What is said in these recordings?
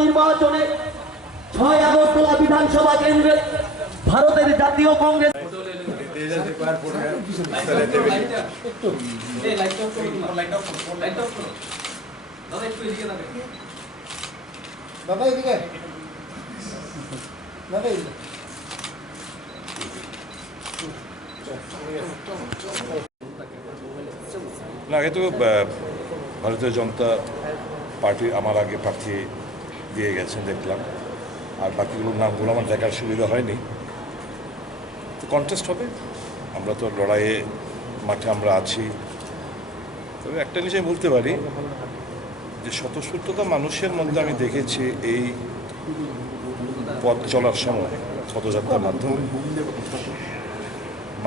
নির্বাচনে 6 আগরতলা বিধানসভা কেন্দ্রে ভারতের জাতীয় কংগ্রেস দাদা এদিকে দাদা এদিকে না আগে তো ভারতীয় জনতা পার্টি আমার আগে প্রার্থী দিয়ে গেছেন দেখলাম, আর বাকিগুলোর নামগুলো আমার দেখার সুবিধা হয়নি। তো কন্টেস্ট হবে, আমরা তো লড়াইয়ে মাঠে আমরা আছি। তবে একটা জিনিস আমি বলতে পারি যে স্বতঃস্ফূর্ততা মানুষের মধ্যে আমি দেখেছি এই পথ চলার সময়, পদযাত্রার মাধ্যমে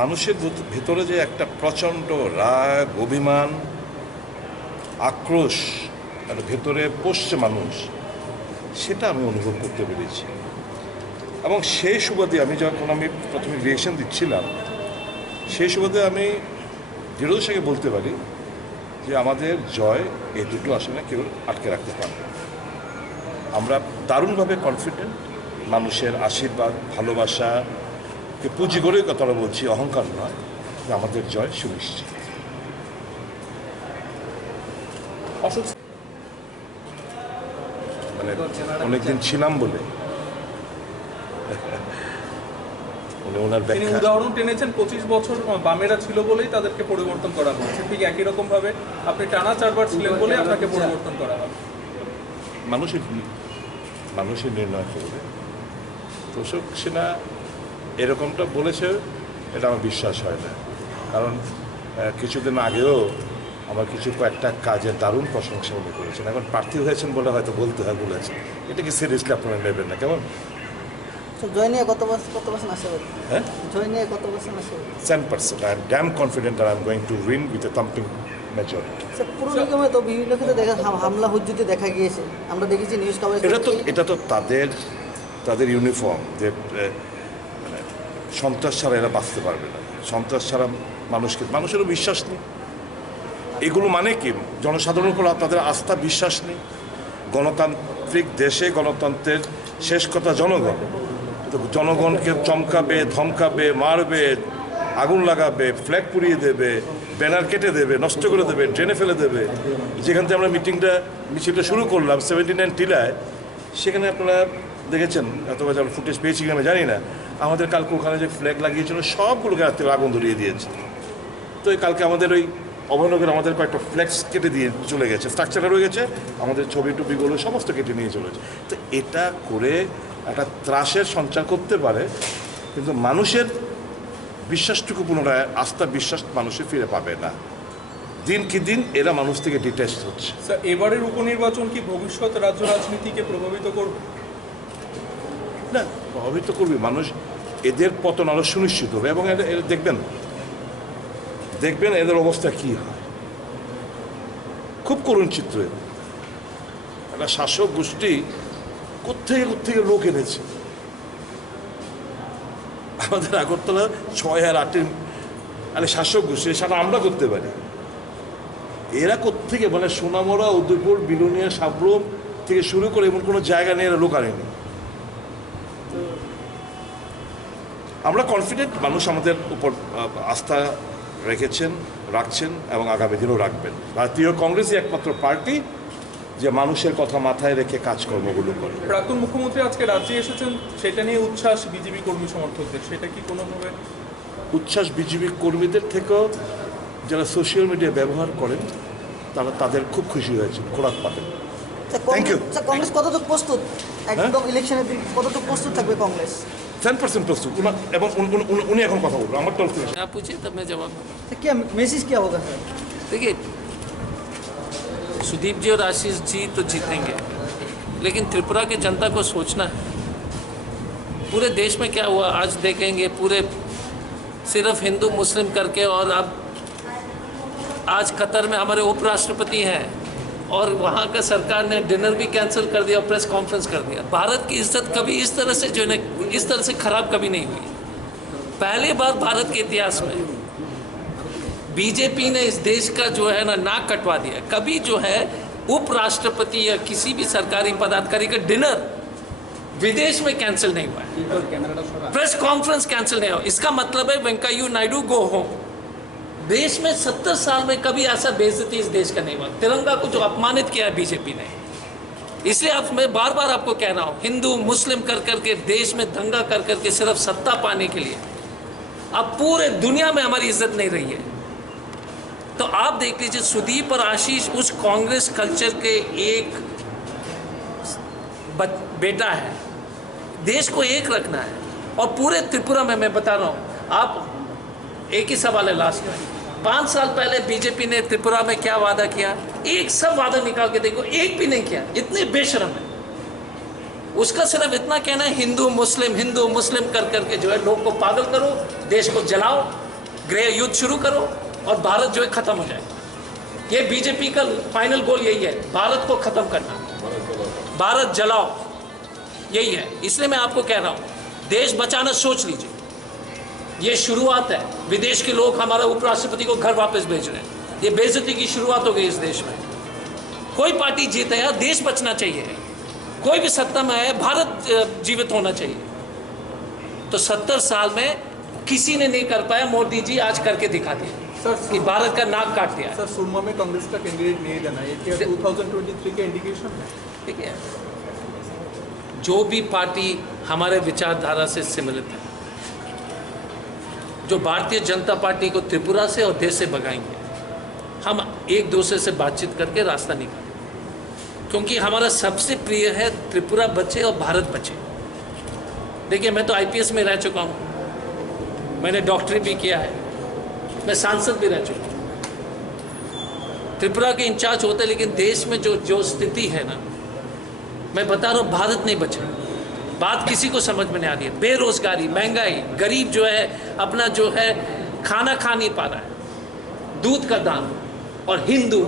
মানুষের ভেতরে যে একটা প্রচণ্ড রাগ, অভিমান, আক্রোশ আর ভেতরে পোষছে মানুষ, সেটা আমি অনুভব করতে পেরেছি। এবং সেই সুবাদে যখন আমি প্রথমে রিয়েকশন দিচ্ছিলাম, সেই সুবাদে আমি দৃঢ়তার সঙ্গে বলতে পারি যে আমাদের জয় এই দুটো আসনে কেউ আটকে রাখতে পারবে। আমরা দারুণভাবে কনফিডেন্ট, মানুষের আশীর্বাদ, ভালোবাসাকে পুঁজি করেই কথাটা বলছি, অহংকার নয়, যে আমাদের জয় সুনিশ্চিত। মানে অনেকদিন ছিলাম বলে ওনার তিনি ব্যাখ্যা উদাহরণ টেনেছেন 25 বছর বামেরা ছিল বলেই তাদেরকে পরিবর্তন করা হয়েছে, ঠিক একই রকম ভাবে আপনি টানা 4 বার ছিলেন বলে আপনাকে পরিবর্তন করা হবে। মানুষের নির্ণয় করবে। তোষক সেনা এরকমটা বলেছে, এটা আমার বিশ্বাস হয় না। কারণ কিছুদিন আগেও আমার কয়েকটা কাজে দারুণ প্রশংসা উনি করেছেন। এখন প্রার্থী হয়েছেন বলে হয়তো বলতে হয় বলেছেন, এটাকে সিরিয়াসলি আপনারা নেবেন না, কেমন? জয় নিয়ে কত বছর আশাবাদী? হ্যাঁ, জয় নিয়ে কত বছর আশাবাদী? 10%. I am damn confident that I am going to win with a thumping majority. পুরো নিগমে তো বিভিন্ন ক্ষেত্রে হামলা হুজ্জুতি দেখা গিয়েছে, আমরা দেখেছি নিউজ কভারেজ। এটা তো তাদের ইউনিফর্ম, যে মানে সন্ত্রাস ছাড়া এরা বাঁচতে পারবে না। সন্ত্রাস ছাড়া মানুষেরও বিশ্বাস নেই। এগুলো মানে কি? জনসাধারণের উপর তাদের আস্থা, বিশ্বাস নেই। গণতান্ত্রিক দেশে গণতন্ত্রের শেষ কথা জনগণ। তো জনগণকে চমকাবে, ধমকাবে, মারবে, আগুন লাগাবে, ফ্ল্যাগ পুড়িয়ে দেবে, ব্যানার কেটে দেবে, নষ্ট করে দেবে, ট্রেনে ফেলে দেবে। যেখান থেকে আমরা মিছিলটা শুরু করলাম 79 টিলায়, সেখানে আপনারা দেখেছেন, এতবার যেমন ফুটেজ পেয়েছি আমি জানি না, আমাদের কালকে ওখানে যে ফ্ল্যাগ লাগিয়েছিল সবগুলোকে রাত্রে আগুন ধরিয়ে দিয়েছে। তো কালকে আমাদের ওই অভয়নগর আমাদের কয়েকটা ফ্ল্যাক্স কেটে দিয়ে চলে গেছে, স্ট্রাকচারে রয়ে গেছে, আমাদের ছবি টুপিগুলো সমস্ত কেটে নিয়ে চলেছে। তো এটা করে একটা ত্রাসের সঞ্চার করতে পারে, কিন্তু মানুষের বিশ্বাসটুকু পুনরায়, আস্থা, বিশ্বাস মানুষে ফিরে পাবে না। দিন কি দিন এরা মানুষ থেকে ডিট্যাচ হচ্ছে। স্যার, এবারের উপনির্বাচন কি ভবিষ্যৎ রাজ্য রাজনীতিকে প্রভাবিত করবে? না, প্রভাবিত করবে। মানুষ এদের পতন আরও সুনিশ্চিত হবে। এবং এরা দেখবেন এদের অবস্থা কী হয়। খুব করুণ চিত্র। একটা শাসক গোষ্ঠী কোত্থেকে লোক এনেছে। আমাদের আগরতলা 6 আর 8 শাসক গোষ্ঠী, সেটা আমরা করতে পারি। এরা কোত্থেকে, মানে সোনামরা, উদয়পুর, বিলোনিয়া, সাবরুম থেকে শুরু করে এমন কোনো জায়গা নিয়ে এরা লোক আনেনি। আমরা কনফিডেন্ট, মানুষ আমাদের উপর আস্থা রাখছেন এবং আগামী দিনও রাখবেন। ভারতীয় কংগ্রেসই একমাত্র পার্টি যে মানুষের কথা মাথায় রেখে কাজকর্মগুলো করে। প্রাক্তন মুখ্যমন্ত্রী আজকে রাজ্যে এসেছেন, সেটা নিয়ে উচ্ছ্বাস বিজেপি কর্মী সমর্থকদের, সেটা কি কোনোভাবে? উচ্ছ্বাস বিজেপি কর্মীদের থেকেও যারা সোশ্যাল মিডিয়া ব্যবহার করেন তাদের খুব খুশি হয়েছে, খোরাক পাবেন। Thank you. কংগ্রেস কতটুকু প্রস্তুত একদম ইলেকশনের দিন, কতটুকু প্রস্তুত থাকবে কংগ্রেস? 10% প্রস্তুত। এবং উনি এখন কথা বলবেন আমার তরফ থেকে। आप पूछिए तब मैं जवाब दूंगा। क्या मैसेज क्या होगा सर? देखिए, सुदीप जी और आशीष जी तो जीतेंगे, लेकिन त्रिपुरा की जनता को सोचना है पूरे देश में क्या हुआ। आज देखेंगे पूरे सिर्फ हिंदू मुस्लिम करके, और अब आज कतर में हमारे उपराष्ट्रपति हैं और वहाँ का सरकार ने डिनर भी कैंसिल कर दिया, प्रेस कॉन्फ्रेंस कर दिया। भारत की इज्जत कभी इस तरह से जो है, इस तरह से खराब कभी नहीं हुई। पहली बार भारत के इतिहास में बीजेपी ने इस देश का जो है ना नाक कटवा दिया। कभी जो है उपराष्ट्रपति या किसी भी सरकारी पदाधिकारी का डिनर विदेश में कैंसिल नहीं हुआ है, प्रेस कॉन्फ्रेंस कैंसिल नहीं हुआ। इसका मतलब है वेंकैया नायडू गो होम। देश में 70 साल में कभी ऐसा बेइज्जती इस देश का नहीं हुआ। तिरंगा को जो अपमानित किया है बीजेपी ने, इसलिए अब मैं बार बार आपको कह रहा हूं, हिंदू मुस्लिम कर करके देश में दंगा कर करके सिर्फ सत्ता पाने के लिए अब पूरे दुनिया में हमारी इज्जत नहीं रही है। तो आप देख लीजिए, सुदीप और आशीष उस कांग्रेस कल्चर के एक बेटा है। देश को एक रखना है। और पूरे त्रिपुरा में मैं बता रहा हूं, आप एक ही सवाल है लास्ट में, 5 साल पहले बीजेपी ने त्रिपुरा में क्या वादा किया? एक सब वादा निकाल के देखो, एक भी नहीं किया। इतने बेशरम है। उसका सिर्फ इतना कहना है हिंदू मुस्लिम कर करके जो है लोग को पागल करो, देश को जलाओ, गृह युद्ध शुरू करो और भारत जो है खत्म हो जाए। ये बीजेपी का फाइनल गोल यही है, भारत को खत्म करना, भारत जलाओ, यही है। इसलिए मैं आपको कह रहा हूं, देश बचाना सोच लीजिए। ये शुरुआत है। विदेश के लोग हमारा उपराष्ट्रपति को घर वापस भेज रहे हैं। ये बेइज्जती की शुरुआत हो गई इस देश में। कोई पार्टी जीते या देश बचना चाहिए, कोई भी सत्ता में है, भारत जीवित होना चाहिए। तो 70 साल में किसी ने नहीं कर पाया, मोदी जी आज करके दिखा दिया कि भारत का नाक काट दिया। सर, सुरमा में कांग्रेस का कैंडिडेट नहीं देना, ये क्या 2023 का इंडिकेशन है? ठीक है, जो भी पार्टी हमारे विचारधारा से सम्मिलित है, जो भारतीय जनता पार्टी को त्रिपुरा से और देश से भगाएंगे, हम एक दूसरे से बातचीत करके रास्ता निकालेंगे। क्योंकि हमारा सबसे प्रिय है त्रिपुरा बचे और भारत बचे। देखिए, मैं तो आईपीएस में रह चुका हूँ, मैंने डॉक्टरी भी किया है, मैं सांसद भी रह चुका हूँ। त्रिपुरा के इंचार्ज होते, लेकिन देश में जो स्थिति है ना, मैं बता रहा हूँ, भारत नहीं बचे। बात किसी को समझ में नहीं आ रही है। बेरोजगारी, महंगाई, गरीब जो है अपना जो है खाना खा नहीं पा रहा है, दूध का दाम, और हिंदू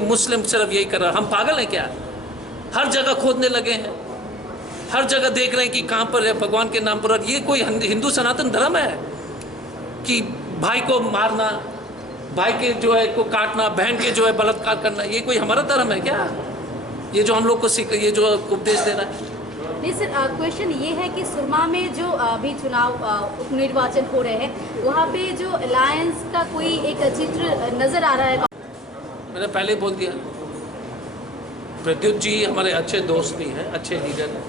मुस्लिम सिर्फ यही कर रहा है। हम पागल हैं क्या? हर जगह खोदने लगे हैं, हर जगह देख रहे हैं कि कहाँ पर है भगवान के नाम पर। और ये कोई हिंदू सनातन धर्म है कि भाई को मारना, भाई के जो है को काटना, बहन के जो है बलात्कार करना? ये कोई हमारा धर्म है क्या? ये जो हम लोग को ये जो उपदेश दे रहा है। नहीं सर, क्वेश्चन ये है कि सुरमा में जो अभी चुनाव उप निर्वाचन हो रहे हैं, वहाँ पे जो अलायंस का कोई एक चित्र नजर आ रहा है। मैंने पहले बोल दिया, प्रद्युत जी हमारे अच्छे दोस्त भी हैं, अच्छे लीडर हैं।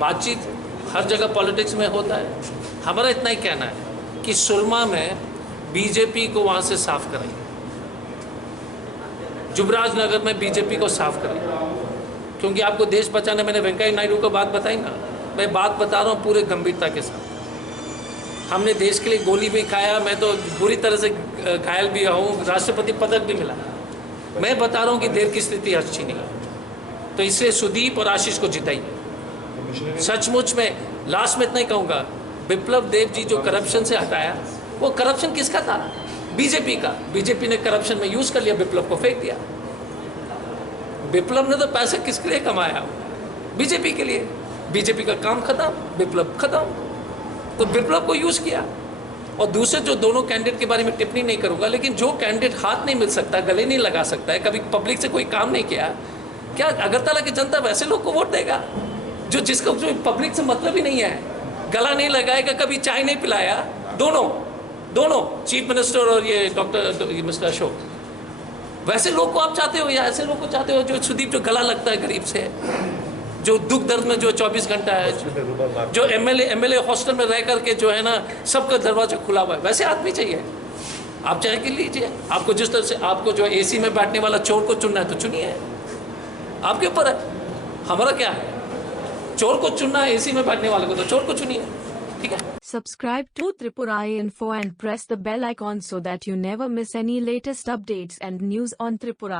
बातचीत हर जगह पॉलिटिक्स में होता है। हमारा इतना ही कहना है कि सुरमा में बीजेपी को वहाँ से साफ कराइए, जुबराज नगर में बीजेपी को साफ कराइए। क्योंकि आपको देश बचाने, मैंने वेंकैया नायडू को बात बताई ना, मैं बात बता रहा हूँ पूरे गंभीरता के साथ। हमने देश के लिए गोली भी खाया, मैं तो बुरी तरह से घायल भी हूँ, राष्ट्रपति पदक भी मिला। मैं बता रहा हूँ कि देश की स्थिति अच्छी नहीं है। तो इसलिए सुदीप और आशीष को जिताइए। सचमुच में लास्ट में इतना ही कहूँगा, बिप्लब देव जी जो करप्शन से हटाया, वो करप्शन किसका था? बीजेपी का। बीजेपी ने करप्शन में यूज़ कर लिया, बिप्लब को फेंक दिया। विप्लव ने तो पैसे किसके लिए कमाया? बीजेपी के लिए। बीजेपी का काम खत्म, विप्लव खत्म। तो विप्लव को यूज किया। और दूसरे जो दोनों कैंडिडेट के बारे में टिप्पणी नहीं करूंगा, लेकिन जो कैंडिडेट हाथ नहीं मिल सकता, गले नहीं लगा सकता है, कभी पब्लिक से कोई काम नहीं किया, क्या अगरतला की जनता वैसे लोग को वोट देगा? जिसको जो पब्लिक से मतलब ही नहीं है, गला नहीं लगाएगा, कभी चाय नहीं पिलाया। दोनों चीफ मिनिस्टर और ये डॉक्टर मिस्टर अशोक, वैसे लोग को आप चाहते हो या ऐसे लोग को चाहते हो जो सुदीप जो गला लगता है गरीब से, जो दुख दर्द में जो 24 घंटा है, जो एमएलए हॉस्टल में रह करके जो है ना सबका दरवाजा खुला हुआ है, वैसे आदमी चाहिए। आप चाहे कि लीजिए, आपको जिस तरह से आपको जो एसी में बैठने वाला चोर को चुनना है तो चुनिए, आपके ऊपर है। हमारा क्या है? चोर को चुनना है, एसी में बैठने वाले को तो चोर को चुनिए, ठीक है। Subscribe to Tripura Info and press the bell icon so that you never miss any latest updates and news on Tripura.